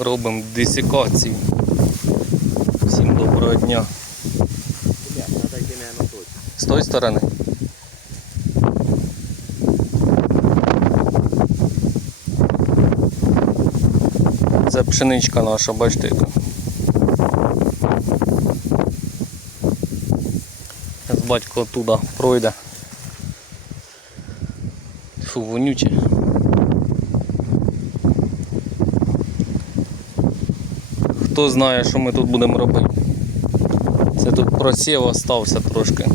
робимо десикацію. Всім доброго дня. З тої сторони. Це пшеничка наша, бачите. яка. Батько туди пройде. Фу, вонюче. Хто знає, що ми тут будемо робити? Це тут просів остався трошки.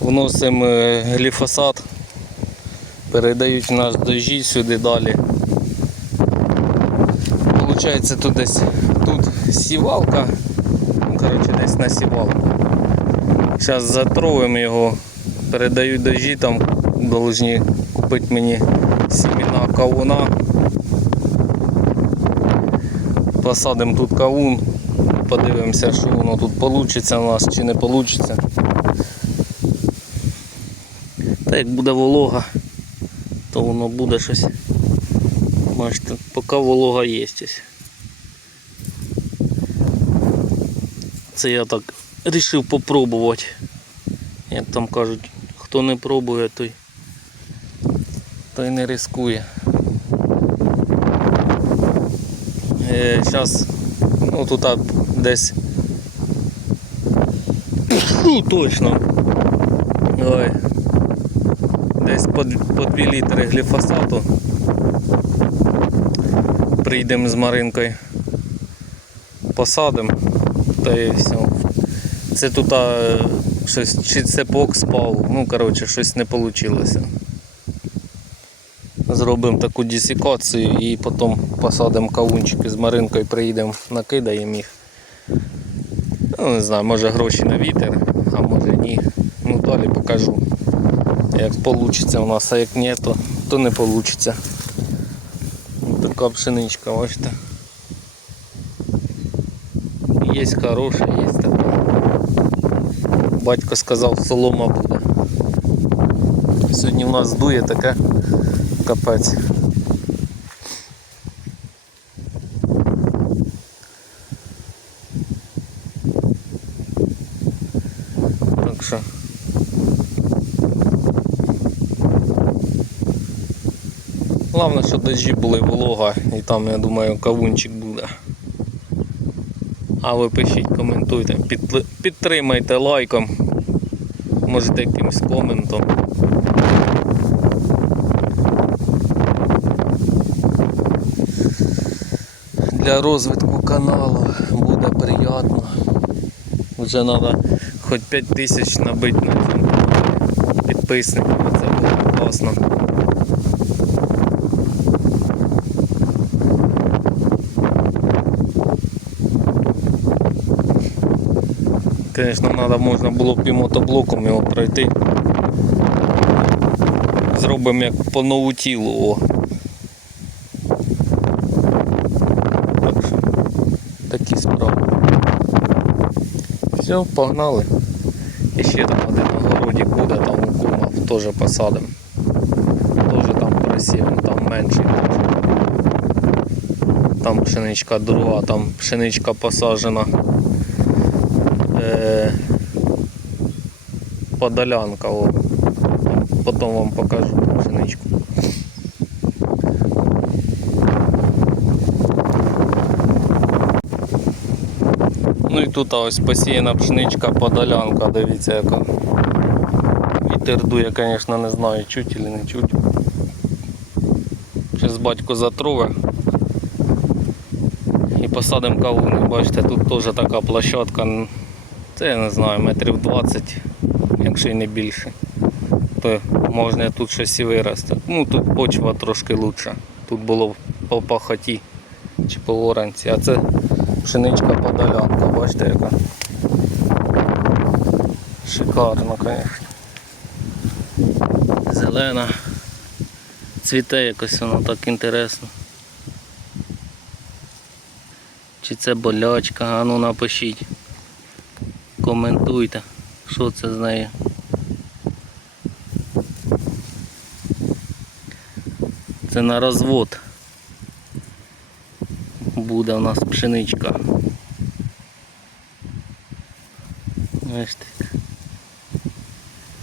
Вносимо е, гліфосат, передають наш дожі сюди далі. Получається тут десь тут сівалка, ну коротше десь на сівалку. Зараз затровуємо його, передають дожі, там повинні купити мені сімена кавуна. Посадимо тут кавун, подивимося, що воно тут вийде у нас чи не вийде. Та як буде волога, то воно буде щось. Бачите, поки волога є. Це я так вирішив попробувати. Як там кажуть, хто не пробує, той, той не рискує. Зараз, ну тут десь. Точно. Ой. Десь по, по 2 літри гліфосату. Прийдемо з Маринкою. Посадимо. Та і все. Це тут щось, чи цепок спав, ну коротше, щось не вийшло. Зробимо таку десикацію і потім посадимо кавунчики з Маринкою, приїдемо, накидаємо їх. Ну, не знаю, може гроші на вітер, а може ні. Ну далі покажу. Як вийде у нас, а як ні, то, то не вийде. Така пшеничка, бачите. Є хороша, є. Батько сказав, солома буде. Сьогодні у нас дує таке капець. Так що. Головне, щоб дощі були волога і там, я думаю, кавунчик. А ви пишіть, коментуйте, підтримайте лайком, можете якимось коментом. Для розвитку каналу буде приємно. Вже треба хоч 5 тисяч набити на підписників, це буде класно. Звісно, треба можна було б і мотоблоком його пройти. Зробимо як по нову тілу. О. Так такі справи. Все, погнали. І ще там один огородик буде, там у кума теж посадимо. Теж там просів, там менший. Там пшеничка друга, там пшеничка посаджена. Е, подолянка. О. Потім вам покажу пшеничку. Ну і тут ось посіяна пшеничка подолянка, дивіться яка. Вітер дує, звісно, не знаю, чуть чи не чуть. Зараз батько затрове. І посадимо кавуни. Бачите, тут теж така площадка. Це я не знаю, метрів 20, якщо й не більше. То можна тут щось і вирости. Ну тут почва трошки лучша. Тут було по пахоті чи по оранці, а це пшеничка подолянка, бачите яка. Шикарно, звісно. Зелена. Цвіте якось воно так інтересно. Чи це болячка, а ну напишіть коментуйте, що це з нею. Це на розвод буде у нас пшеничка. Ось так.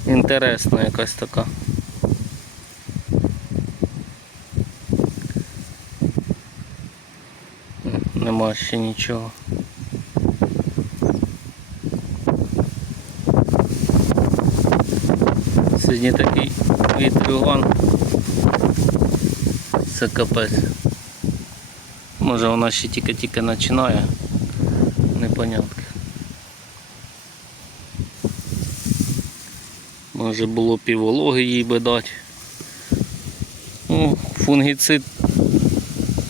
Інтересна якась така. Нема ще нічого. Сьогодні такий вітрюган. Це капець. Може вона ще тільки-тільки починає. Непонятки. Може було піввологи їй би дати. Ну, фунгіцид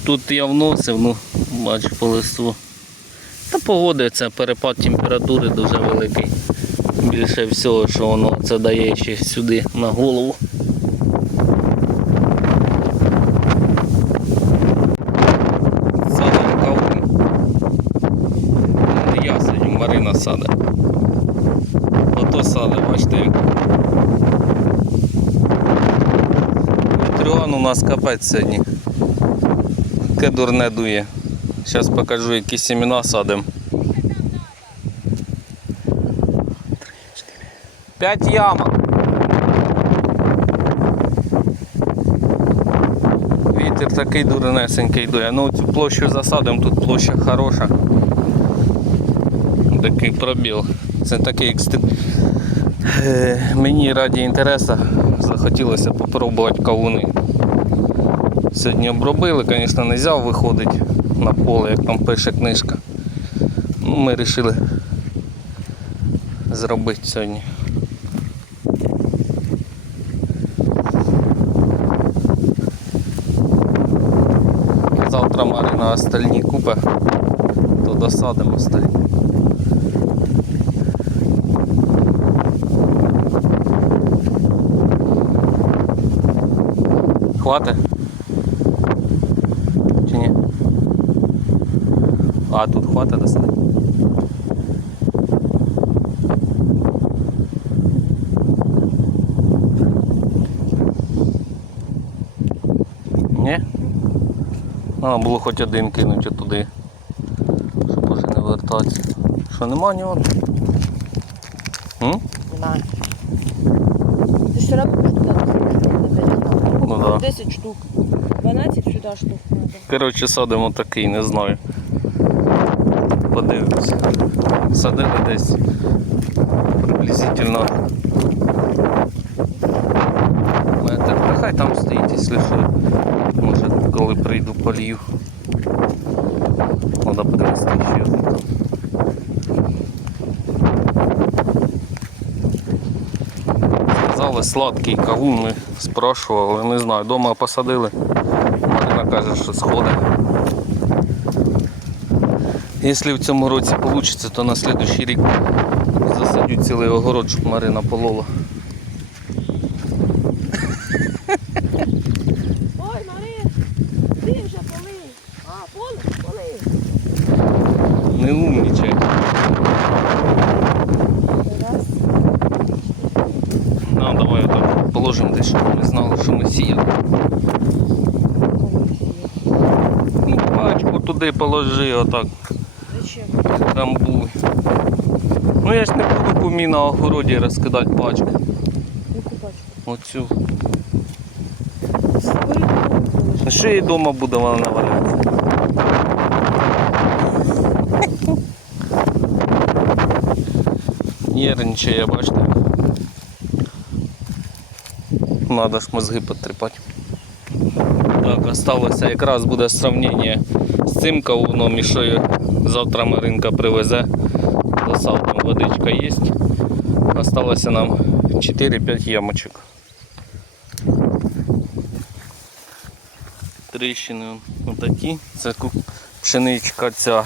тут я вносив, ну, бачу по листу. Та погода це перепад температури дуже великий. Більше всього, що воно це дає ще сюди на голову. Садом кавун. Не я садю, Марина саде. Ото саде, бачите. Вітрюган у нас капець сьогодні. Таке дурне дує. Зараз покажу, які семена садимо. П'ять ямок. Вітер такий дурнесенький дує. Ну цю площу засадимо, тут площа хороша. Такий пробіл. Це такий екстр... Е, Мені раді інтересу захотілося попробувати кавуни. Сьогодні обробили, звісно, не можна виходити на поле, як там пише книжка. Ну, ми вирішили зробити сьогодні. Завтра Марина остальні купи, то досадимо остальні. Хватить? Чи ні? А тут хватить досадити? Ні? А, було хоч один кинути туди, щоб уже не вертатися. Що нема ні одного? М? Немає. Ти туди досить. Ну да. 10 штук. 12 сюди штук надо. Коротше, садимо такий, не знаю. Подивимося. Садили десь приблизительно метр. Та хай там стоїть, якщо що. Коли прийду полью. Треба принести ще один. Сказали сладкий кавун, ми спрашували, не знаю, дома посадили. Марина каже, що сходить. Якщо в цьому році вийде, то на наступний рік засадю цілий огород, щоб Марина полола. Ой, Марин, ти вже поли. А, поли, поли. Не умнічай. Раз. Ну, давай отак положимо десь, щоб вони знали, що ми сіяли. Ну, пачку туди положи, отак, Зачем? там були. Ну я ж не буду по мені на огороді розкидати пачки. Яку пачку? Оцю. А що їй вдома буде вона навалятися? Нервничає, бачите. Надо ж мозги потріпати. Так, осталося якраз буде сравнення з цим кавуном і що й завтра Маринка привезе. Досадом водичка є. Осталося нам 4-5 ямочок. тріщини отакі. Це пшеничка ця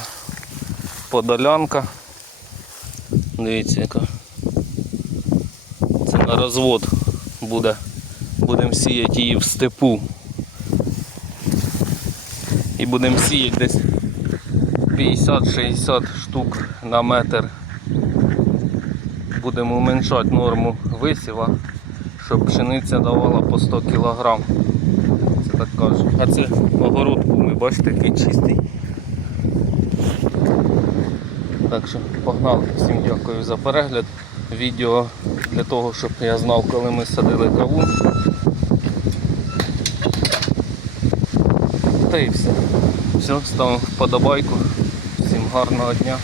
подолянка. Дивіться яка. Це на розвод буде. Будемо сіяти її в степу. І будемо сіяти десь 50-60 штук на метр. Будемо уменьшати норму висіва, щоб пшениця давала по 100 кг. Це так кажуть. А це огород ми бачите, який чистий. Так що погнали. Всім дякую за перегляд. Відео для того, щоб я знав, коли ми садили кавун. Та і все. Все, ставимо вподобайку. Всім гарного дня.